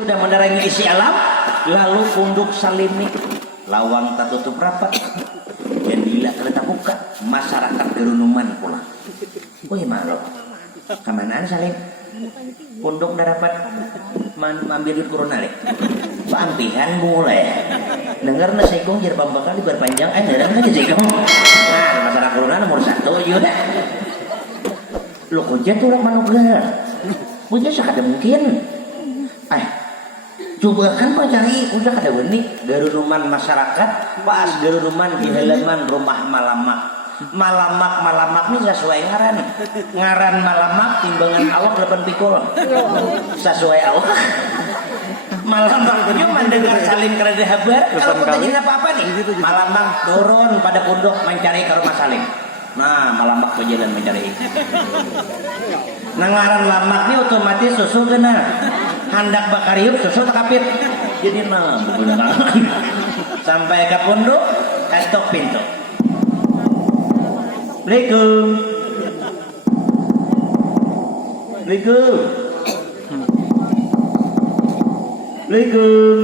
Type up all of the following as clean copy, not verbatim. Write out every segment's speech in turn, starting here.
Sudah menerangi isi alam, lalu punduk salimi lawang tak tutup rapat dan bila kereta buka masyarakat gerunuman pula. Wih malo kemanaan salim punduk dah dapat mambil duit corona le pampihan mulai dengar na sekong jar pambakal di berpanjang dengar kan sekong nah masalah corona nomor 1 juga lo kunci tuh orang manusia punya sakada mungkin coba kan pak cari udah kada benih garunuman masyarakat pas garunuman di halaman rumah malamak ini sesuai ngaran malamak timbangan awak 8 pikul sesuai awak malamak cuma dengar saling kerada habar kalau pertanyaan apa nih malamak turun pada punduk mencari ke rumah saling nah malamak berjalan mencari nah ngaran lamak ini otomatis susu kena handak bakariuk susu tekapit jadi nah benar sampai ke punduk ketok pintu. Assalamualaikum. Assalamualaikum.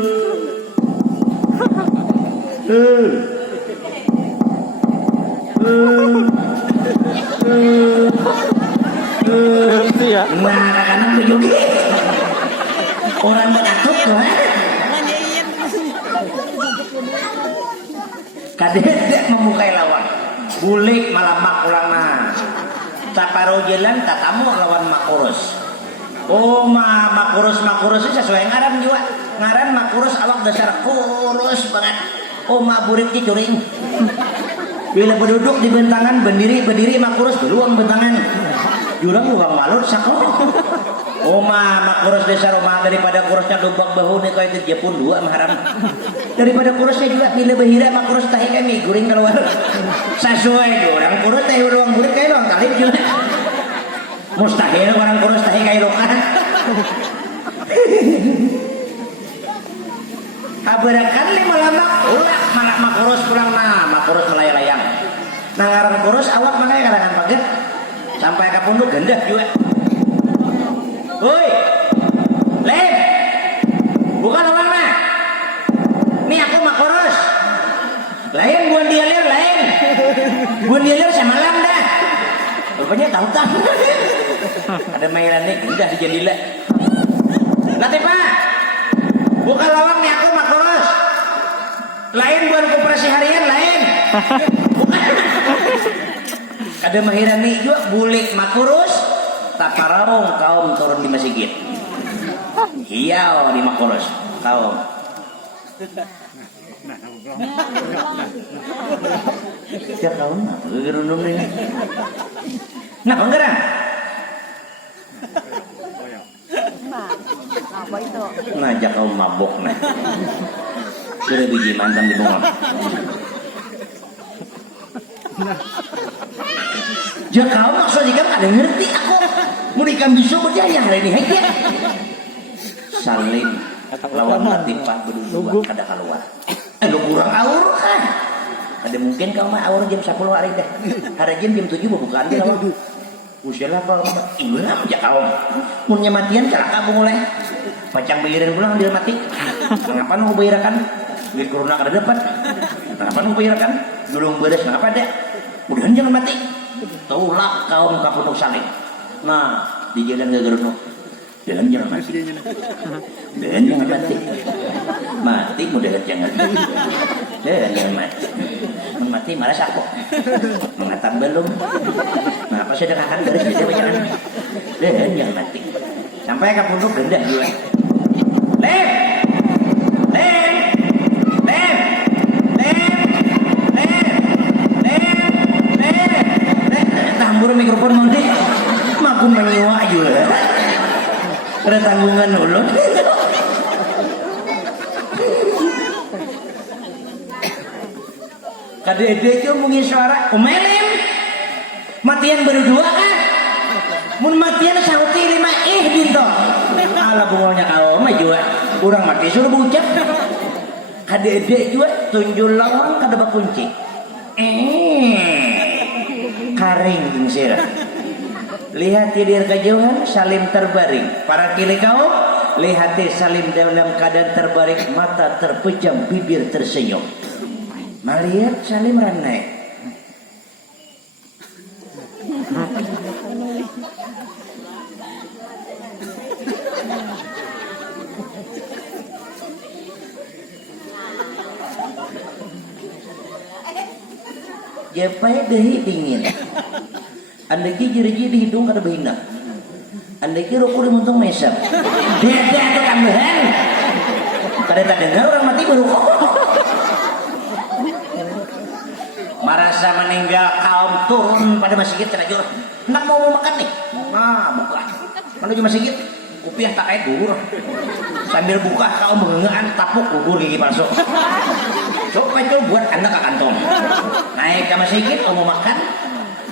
Itu ya. Nah, kadang-kadang begitu. Orang mengatuk tuh. Kadang membukai lawang. Bulik malamak ulang nah caparo jalan tatamu lawan makurus oh makurus itu sesuai ngaran juga ngaran makurus awak dasar kurus banget oh burik di curing bila berduduk di bentangan berdiri makurus beruang bentangan jurang bukan malur sako oh makurus dasar rumah daripada kurusnya lubak bahu nih kau itu dia pun dua maharam daripada kurusnya juga bila bahira makurus tahi kami guring keluar sesuai orang kurus tahi ruang burik kayak ruang kali juga mustahil orang kurus tahi kayak lokan habarakan lima lamak ulah malak makurus pulang makurus melayang-layang nangaran kurus awak makanya kalangan paget sampai ke punduk gendah juga woi lem bukan orang mah nih aku makurus lain buan dialir lain buan dialir semalam dah rupanya tahu ada mainan nih udah di jendela nanti pak bukan lawang nih aku makurus lain buan koperasi harian lain bukan ada mahiran nih juga bulik makurus taparong kaum turun di masjid hiau di makurus kaum ya kaum gerundung nih nah penggerak apa itu ngajak kaum mabok nah sudah biji mantan di bawah ya kau maksudnya kan ada ngerti aku mau ikan bisu berjaya hari ini aja salim lawan latifah berdua kada keluar lu kurang aur kan ada mungkin kau mah aur jam 10 hari dah hari jam 7 bukan dia lawan usialah kalau ilah ya kau munnya matian celaka aku mulai pacang bayaran pulang ambil mati kenapa nu bayarakan duit corona kada dapat kenapa nu bayarakan dulung beres kenapa ada mudahan jangan mati taulah kaum kapunduk saling nah di jalan gagarno jalan jangan mati jalan jangan mati mudahan jangan jalan jangan mati malas aku mengatam belum nah apa sudah akan garis bisa bacaan jalan jangan mati sampai kapunduk rendah juga lem tambur mikrofon nanti maku menyewa juga ada tanggungan dulu kadede itu mungkin suara kumelem matian berdua kan mun matian sauti 5 dinto ala bungolnya kalau mah juga kurang mati suruh bucap kadede juga tunjul lawang kada bakunci karing gingsir lihat di kejauhan salim terbaring para kili kaum lihat Salim dalam keadaan terbaring, mata terpejam, bibir tersenyum. Melihat Salim ranai. Jepai dehi dingin. Anda jiri-jiri di hidung kada behina. Anda rokok di muntung mesam. Dia itu tambahan. Kada tak dengar orang mati berukok. Merasa meninggal kaum turun pada masjid terajur. Nak mau makan nih. Nah, buka. Menuju masjid. Kupiah tak kait bubur. Sambil buka kaum mengengaan tapuk bubur gigi palsu. Coba itu buat anda ke kantong. Naik ke masjid mau makan.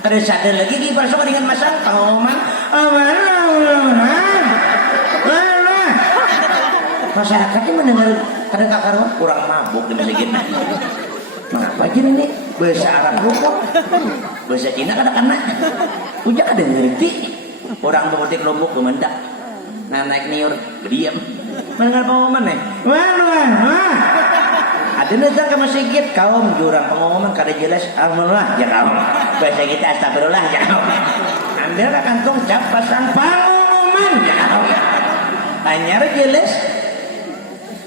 Ada sadar lagi gigi palsu dengan masang kauman. Masyarakatnya mendengar ada kakaruan kurang mabuk di masjid. Mengapa aja ini bahasa Arab rukuk, bahasa Cina kadang-kadang ujak ada ngerti. Orang pemudik Lombok kemendak. Nah naik niur berdiam mendengar pengumuman nih. Wah. Ada datang ke masjid kaum jurang pengumuman kada jelas. Alhamdulillah ya kaum. Bahasa kita astagfirullah ya kaum. Ambil ke kantong cap pasang pengumuman ya kaum. Anyar jelas.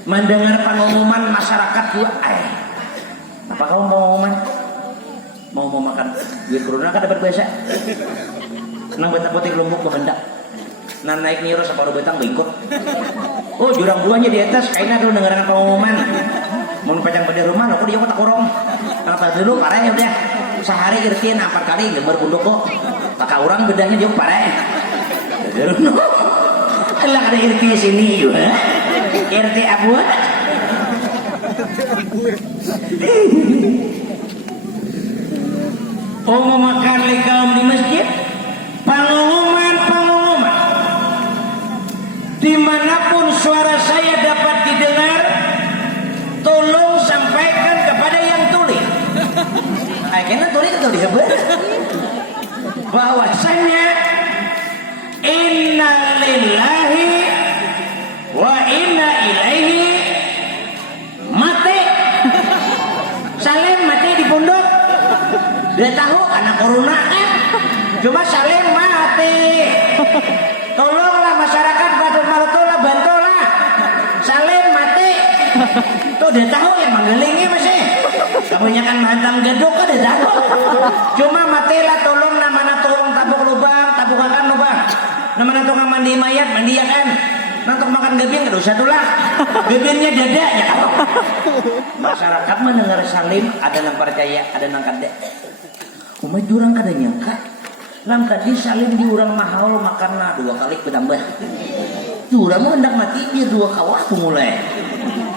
Mendengar pengumuman masyarakat juga. Apa kamu pengumuman? Mau makan duit corona kada dapat bahasa. Nang betah potik Lombok kemendak. Nah naik niro separuh betang bengkok. Oh jurang duanya di atas kaina dulu dengeran pengumuman. Mau pajang pada rumah aku dia tak kurang. Kata dulu parah ya udah. Sehari irtiin 4 kali gambar bunduk kok. Maka orang bedanya dia parah. Dulu no. Elah ada irti sini juga. Irti abu. Oh mau makan kaum di masjid. Pengumuman. Dimanapun suara saya dapat didengar, tolong sampaikan kepada yang tulis. Akhirnya tulis itu disebut bahwasanya inna lillahi wa inna ilaihi mati. Salim mati di pondok. Dia tahu karena corona kan. Cuma Salim mati. Tolonglah masyarakat bantulah. Salim mati. Tuh dia tahu ya manggelingi masih. Kebanyakan mantan geduk kan dia tahu. Cuma matilah tolong nama tolong tabuk lubang, tabukakan lubang. Nama tukang mandi mayat, mandiakan. Nantok makan gebin kada usah tulah. Gebinnya dada ya. Masyarakat mendengar Salim ada yang percaya, ada yang kada. Umat jurang kada nyangka. Lam tadi Salim diurang mahal makan 2 kali bertambah. Jurang mau hendak mati dia 2 kawah mulai.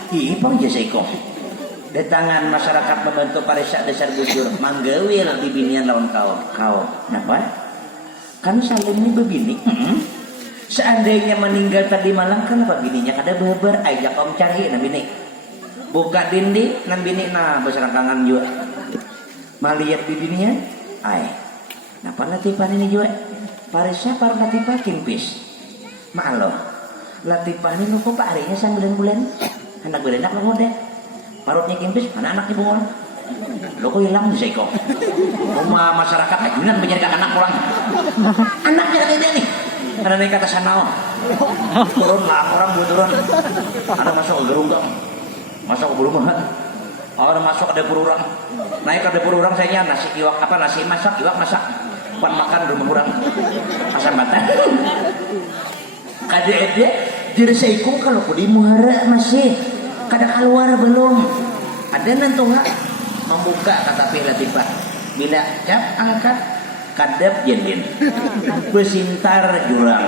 Ipang jasa ikong. Datangan masyarakat membantu parisa dasar gusur manggawil bibinian lawan kaum. Kenapa? Kan Salim ini bebini. Seandainya meninggal tadi malam kenapa bininya kada beber ajak kaum cari na bini. Buka dindi nan bini na beserangkangan juga. Malihat bibininya Napa latifan ini juga? Parisa para latifan kimpis. Maalo. Latifan ini kok pak harinya 9 bulan. Anak berenak lo deh. Parutnya kimpis, anak ibu orang. Lo kok hilang bisa ikut. Rumah masyarakat ajunan menjadi anak pulang. Anaknya ada nih. Ada naik kata sana. Turun lah orang buat turun. Ada masuk ke gerung dong. Masuk ke bulu mahat. Orang masuk ada pururang. Naik ada pururang saya nasi iwak apa nasi masak iwak masak. Pan makan rumah kurang asam batan kada ada jadi seikung kalau di muhara masih kada keluar belum ada nantunga membuka kata latifah bila cap angkat kadap jendin besintar jurang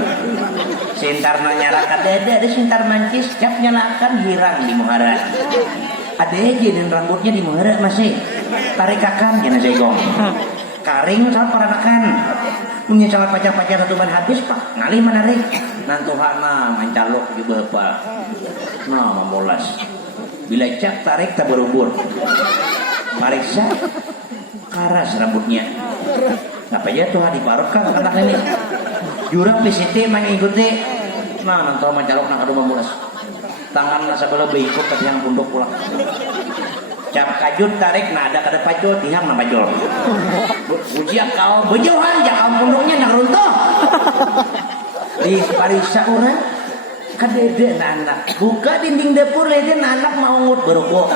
sintar nanyara kada ada sintar mancis cap nyalakan hirang di muhara ada aja dan rambutnya di muhara masih tarik kakang jana seikung karing saat peranakan punya salat pacar-pacar satu ban habis pak ngalih menarik nantuhana mencalok juga pak nah membolas bila cak tarik tak berubur pariksa karas rambutnya apa ya tuh diparut kan anak ini jurang PCT mengikuti Nah, nanti mah jalok nak adu mamulas. Tangan nasa kalau beikut ke tiang punduk pulang. Cap kajut tarik nada kada pacul tiang na pacul. Ujian kau bejohan jangan punduknya nak runtuh. Di parisa orang kadede anak buka dinding dapur lede anak mau ngut berokok.